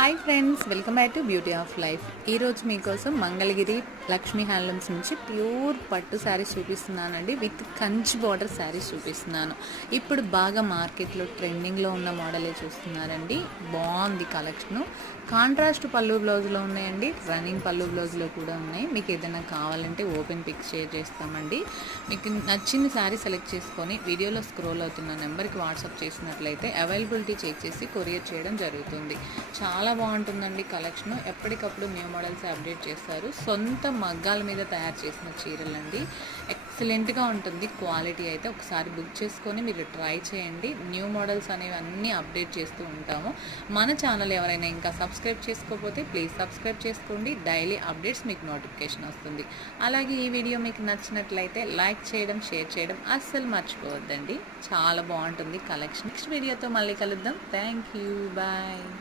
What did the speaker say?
Hi friends, welcome back to beauty of life. ఈరోజు మీకోసం Mangalagiri Lakshmi handlooms నుంచి ప్యూర్ పట్టు శారీస్ చూపిస్తున్నానండి. విత్ కంచి బార్డర్ శారీస్ చూపిస్తున్నాను. ఇప్పుడు బాగా మార్కెట్లో ట్రెండింగ్లో ఉన్న మోడలే చూస్తున్నారండి. బాగుంది కలెక్షను. కాంట్రాస్ట్ పళ్ళు బ్లౌజ్లో ఉన్నాయండి, రన్నింగ్ పళ్ళు బ్లౌజ్లో కూడా ఉన్నాయి. మీకు ఏదైనా కావాలంటే ఓపెన్ పిక్ షేర్ చేస్తామండి. మీకు నచ్చిన శారీ సెలెక్ట్ చేసుకొని వీడియోలో స్క్రోల్ అవుతున్న నెంబర్కి వాట్సాప్ చేసినట్లయితే అవైలబిలిటీ చెక్ చేసి కొరియర్ చేయడం జరుగుతుంది. చాలా బాగుంటుందండి కలెక్షన్. ఎప్పటికప్పుడు న్యూ మోడల్స్ అప్డేట్ చేస్తారు. సొంత మగ్గాల మీద తయారు చేసిన చీరలండి. ఎక్సలెంట్గా ఉంటుంది క్వాలిటీ అయితే. ఒకసారి బుక్ చేసుకొని మీరు ట్రై చేయండి. న్యూ మోడల్స్ అనేవి అన్నీ అప్డేట్ చేస్తూ ఉంటాము. మన ఛానల్ ఎవరైనా ఇంకా సబ్స్క్రైబ్ చేసుకోకపోతే ప్లీజ్ సబ్స్క్రైబ్ చేసుకోండి. డైలీ అప్డేట్స్ మీకు నోటిఫికేషన్ వస్తుంది. అలాగే ఈ వీడియో మీకు నచ్చినట్లయితే లైక్ చేయడం, షేర్ చేయడం అస్సలు మర్చిపోవద్దండి. చాలా బాగుంటుంది కలెక్షన్. నెక్స్ట్ వీడియోతో మళ్ళీ కలుద్దాం. Thank you, bye.